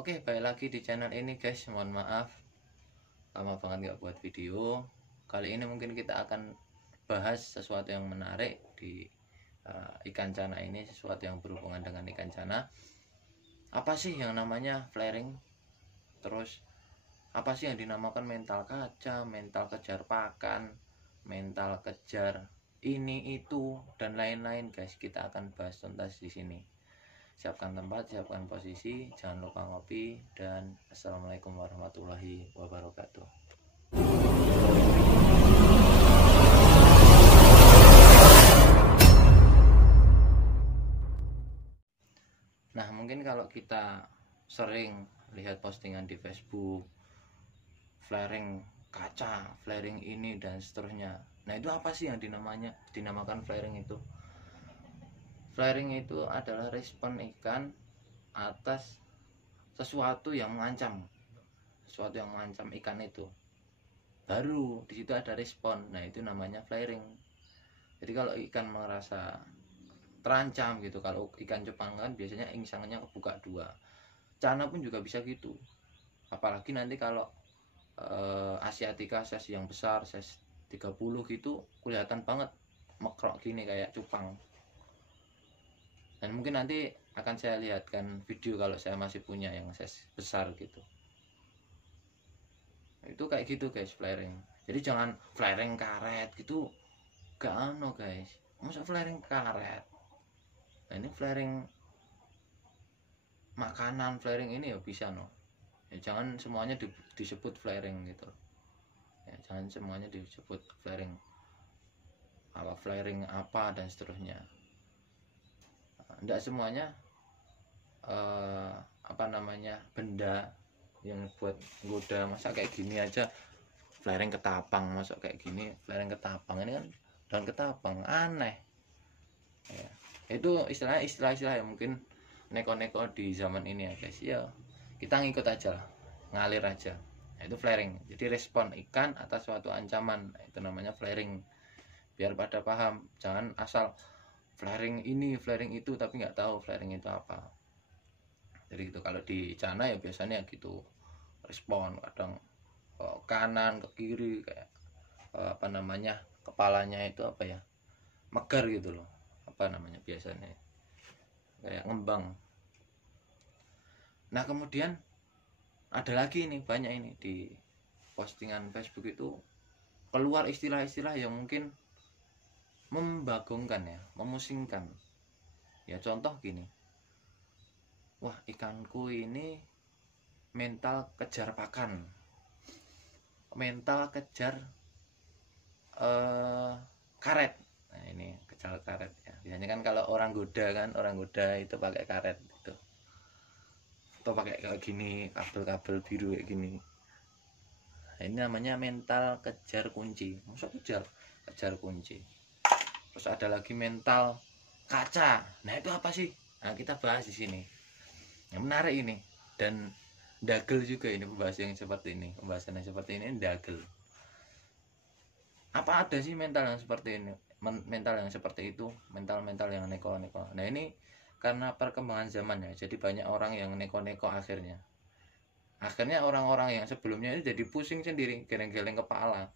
Oke, balik lagi di channel ini guys. Mohon maaf lama banget nggak buat video. Kali ini mungkin kita akan bahas sesuatu yang menarik di ikan cana ini, sesuatu yang berhubungan dengan ikan cana. Apa sih yang namanya flaring? Terus apa sih yang dinamakan mental kaca, mental kejar pakan, mental kejar ini itu dan lain-lain guys. Kita akan bahas tuntas di sini. Siapkan tempat, siapkan posisi, jangan lupa ngopi, dan assalamualaikum warahmatullahi wabarakatuh. Nah, mungkin kalau kita sering lihat postingan di Facebook, flaring kaca, flaring ini dan seterusnya. Nah, itu apa sih yang dinamakan flaring itu? Flaring itu adalah respon ikan atas sesuatu yang mengancam ikan itu. Baru di situ ada respon. Nah, itu namanya flaring. Jadi kalau ikan merasa terancam gitu, kalau ikan cupang kan biasanya insangnya kebuka dua. Cana pun juga bisa gitu. Apalagi nanti kalau asiatica size yang besar, size 30 gitu, kelihatan banget mekrok gini kayak cupang. Dan mungkin nanti akan saya lihatkan video kalau saya masih punya yang size besar gitu. Itu kayak gitu guys, flaring. Jadi jangan flaring karet gitu, gak ano guys. Masa flaring karet? Nah, ini flaring makanan, flaring ini ya bisa no. Ya, jangan semuanya disebut flaring gitu. Ya, jangan semuanya disebut flaring. Flaring apa dan seterusnya. Tidak semuanya benda yang buat goda. Masa kayak gini aja flaring ketapang, masuk kayak gini flaring ketapang, ini kan daun ketapang, aneh ya. Itu istilah yang mungkin neko-neko di zaman ini ya guys. Ya kita ngikut aja lah, ngalir aja. Nah, itu flaring. Jadi respon ikan atas suatu ancaman, itu namanya flaring. Biar pada paham, jangan asal flaring ini, flaring itu, tapi nggak tahu flaring itu apa. Jadi gitu. Kalau di cana ya biasanya gitu, respon kadang kanan ke kiri kayak kepalanya itu megar gitu loh, biasanya kayak ngembang. Nah, kemudian ada lagi ini, banyak ini di postingan Facebook itu keluar istilah-istilah yang mungkin membagongkan ya, memusingkan ya. Contoh gini, wah ikanku ini mental kejar pakan, mental kejar karet. Nah, ini kejar karet ya. Biasanya kan kalau orang goda itu pakai karet gitu, atau pakai kayak gini, kabel-kabel biru kayak gini. Nah, ini namanya mental kejar kunci. Maksud kejar kunci. Terus ada lagi mental kaca. Nah, itu apa sih? Nah, kita bahas di sini. Yang menarik ini, dan dagel juga ini pembahasan yang seperti ini dagel. Apa ada sih mental yang seperti ini? Mental yang seperti itu, mental yang neko-neko. Nah, ini karena perkembangan zaman ya. Jadi banyak orang yang neko-neko akhirnya orang-orang yang sebelumnya itu jadi pusing sendiri, geleng-geleng kepala.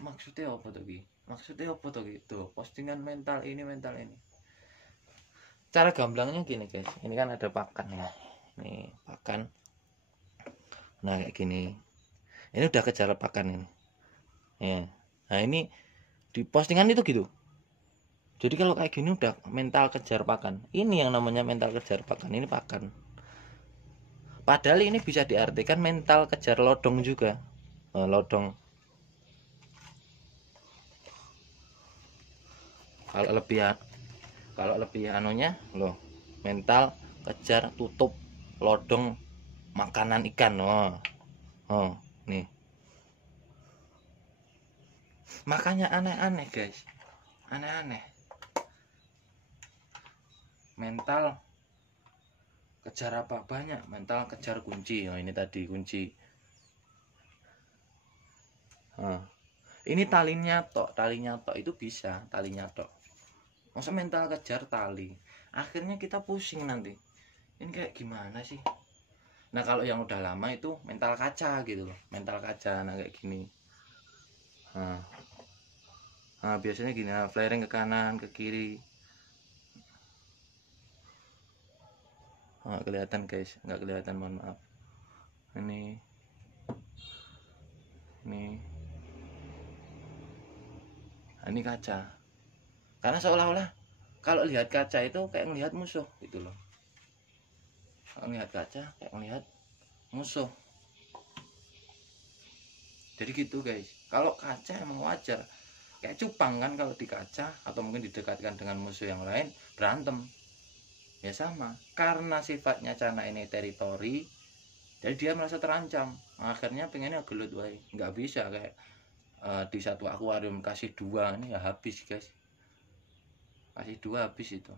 Maksudnya apa tuh gitu? Postingan mental ini. Cara gamblangnya gini guys, ini kan ada pakan ya, ini pakan. Nah, kayak gini, ini udah kejar pakan ini ya. Nah, ini di postingan itu gitu. Jadi kalau kayak gini udah mental kejar pakan. Ini yang namanya mental kejar pakan, ini pakan. Padahal ini bisa diartikan mental kejar lodong juga. Lodong kalau lebih anunya loh, mental kejar tutup lodong makanan ikan. Nih, makanya aneh-aneh guys, aneh-aneh. Mental kejar apa? Banyak. Mental kejar kunci. Ini tadi kunci. Ini talinya tok itu bisa, talinya tok. Masa mental kejar tali? Akhirnya kita pusing nanti. Ini kayak gimana sih? Nah kalau yang udah lama itu mental kaca gitu loh, mental kaca. Nah kayak gini. Nah, nah biasanya gini, nah, flaring ke kanan ke kiri. Nggak kelihatan guys, nggak kelihatan, mohon maaf. Ini nah, ini kaca. Karena seolah-olah kalau lihat kaca itu kayak ngelihat musuh gitu loh. Kalau ngelihat kaca kayak ngelihat musuh. Jadi gitu guys. Kalau kaca emang wajar. Kayak cupang kan, kalau di kaca atau mungkin didekatkan dengan musuh yang lain berantem. Ya sama. Karena sifatnya Cana ini teritori, jadi dia merasa terancam. Akhirnya pengennya gelut wae. Nggak bisa kayak di satu akuarium kasih 2 ini ya habis guys. Kasih 2 habis itu.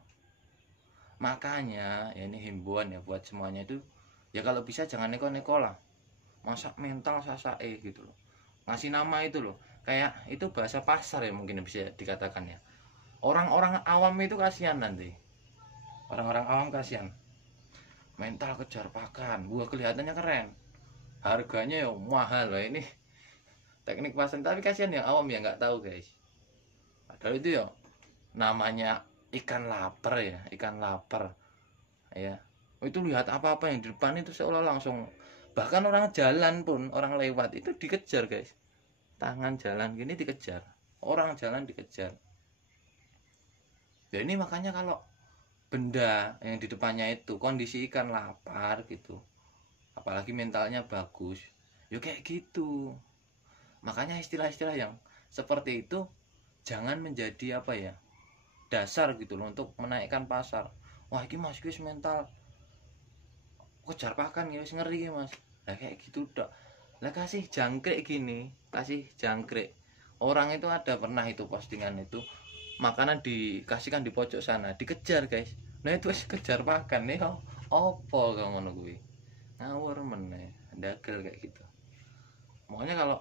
Makanya ya ini himbauan ya buat semuanya itu, ya kalau bisa jangan neko-neko lah. Masa mental sasae gitu loh. Ngasih nama itu loh. Kayak itu bahasa pasar ya mungkin bisa dikatakan ya. Orang-orang awam itu kasihan nanti. Orang-orang awam kasihan. Mental kejar pakan. Gua kelihatannya keren. Harganya ya mahal loh ini. Teknik pasar, tapi kasihan yang awam ya nggak tahu guys. Padahal itu ya namanya ikan lapar ya, ikan lapar. Ya. Itu lihat apa-apa yang di depan itu seolah langsung, bahkan orang jalan pun, orang lewat itu dikejar guys. Tangan jalan gini dikejar, orang jalan dikejar. Ya ini makanya kalau benda yang di depannya itu kondisi ikan lapar gitu, apalagi mentalnya bagus, ya kayak gitu. Makanya istilah-istilah yang seperti itu jangan menjadi apa ya, dasar gitu loh untuk menaikkan pasar. Wah ini mas guys mental kejar pakan ya, ngeri ya mas. Lah kayak gitu dok. Lah kasih jangkrik gini, kasih jangkrik. Orang itu ada pernah itu postingan itu, makanan dikasihkan di pojok sana, dikejar guys. Nah itu kejar pakan nih, opo kau ngono kuwi. Ngawur meneh, dagel kayak gitu. Makanya kalau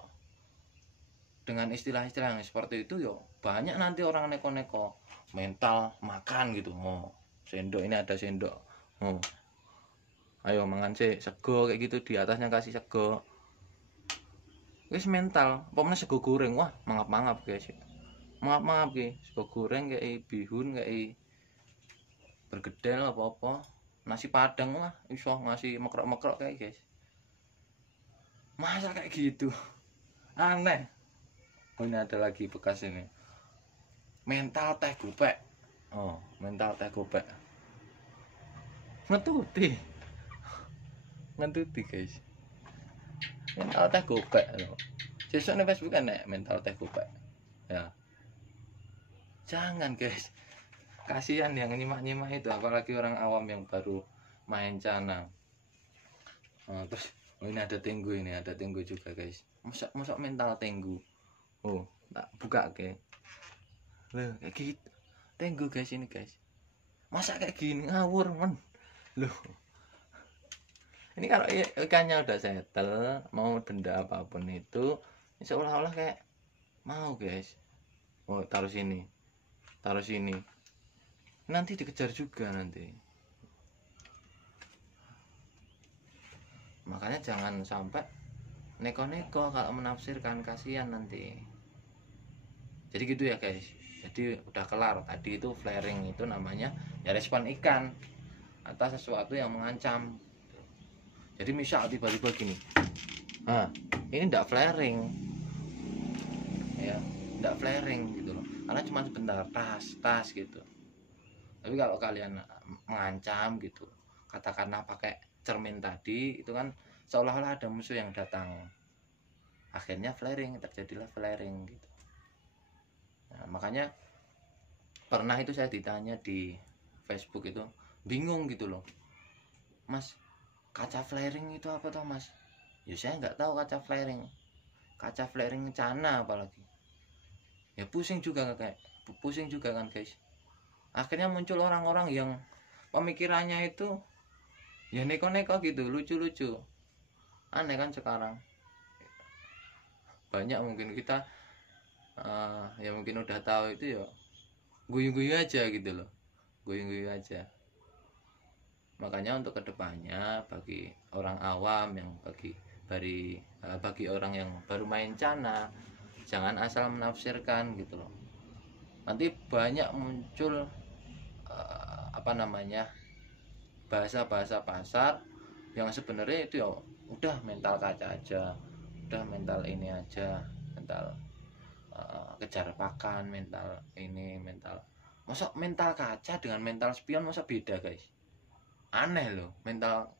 dengan istilah-istilah yang seperti itu yo banyak nanti orang neko-neko mental makan gitu. Oh, sendok ini ada sendok. Oh, ayo mangan sih sego kayak gitu, di atasnya kasih sego. Wis mental, pokoknya sego goreng, wah mangap-mangap guys. Mangap-mangap ki, sego goreng kayak bihun kayak bergedel apa-apa. Nasi padang wah iso ngasih mekrok-mekrok kayak guys. Masa kayak gitu? Aneh. Oh, ini ada lagi bekas ini. Mental teh gopek. Oh, mental teh gopek. Ngetuti. Ngetuti guys. Mental teh gopek loh. Sesuk nih Facebook kan nek mental teh gopek. Ya. Jangan guys. Kasihan yang nyimak-nyimak itu, apalagi orang awam yang baru main Cana. Oh, terus oh ini ada tenggu, ini ada tenggu juga guys. Masa mental tenggu. Oh, tak buka ke. Loh, kayak gitu. Tenggu guys ini guys. Masa kayak gini ngawur men. Loh. Ini kalau ikannya udah settle, mau benda apapun itu, seolah-olah kayak mau guys. Oh, taruh sini. Taruh sini. Nanti dikejar juga nanti. Makanya jangan sampai neko-neko kalau menafsirkan, kasihan nanti. Jadi gitu ya guys. Jadi udah kelar tadi itu flaring itu namanya ya respon ikan atas sesuatu yang mengancam. Jadi misal tiba-tiba gini, nah ini ndak flaring ya, ndak flaring gitu loh, karena cuma sebentar tas gitu. Tapi kalau kalian mengancam gitu, katakanlah pakai cermin tadi, itu kan seolah-olah ada musuh yang datang. Akhirnya flaring, terjadilah flaring gitu. Nah, makanya pernah itu saya ditanya di Facebook itu, bingung gitu loh. Mas, kaca flaring itu apa toh mas? Ya saya nggak tahu kaca flaring. Kaca flaring Cana apalagi. Ya pusing juga kan guys. Akhirnya muncul orang-orang yang pemikirannya itu ya neko-neko gitu, lucu-lucu. Aneh kan sekarang. Banyak mungkin kita ya mungkin udah tahu itu ya guyu-guyu aja gitu loh. Guyu-guyu aja. Makanya untuk kedepannya bagi orang awam yang bagi orang yang baru main Cana, jangan asal menafsirkan gitu loh. Nanti banyak muncul bahasa-bahasa pasar yang sebenarnya itu ya udah mental kaca aja, udah mental ini aja, mental kejar pakan, mental ini, masa mental kaca dengan mental spion masa beda guys, aneh loh. Mental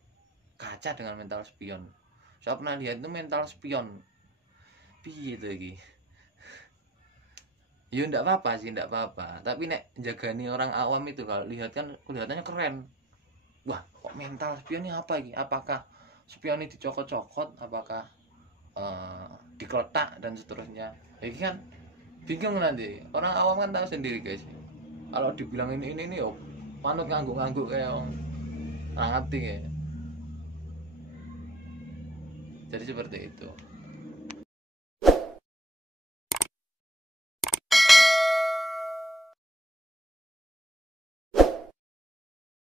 kaca dengan mental spion, saya pernah lihat itu mental spion piye itu lagi. Ya ndak apa-apa sih, ndak apa-apa, tapi nek jagani orang awam itu kalau lihat kan kelihatannya keren. Wah, kok mental spion ini apa ini? Apakah spion ini dicokot-cokot, apakah dikeletak dan seterusnya? Ini kan bingung nanti. Orang awam kan tahu sendiri guys. Kalau dibilang ini yo manut ngangguk-ngangguk kayak orang ngerti ya. Jadi seperti itu.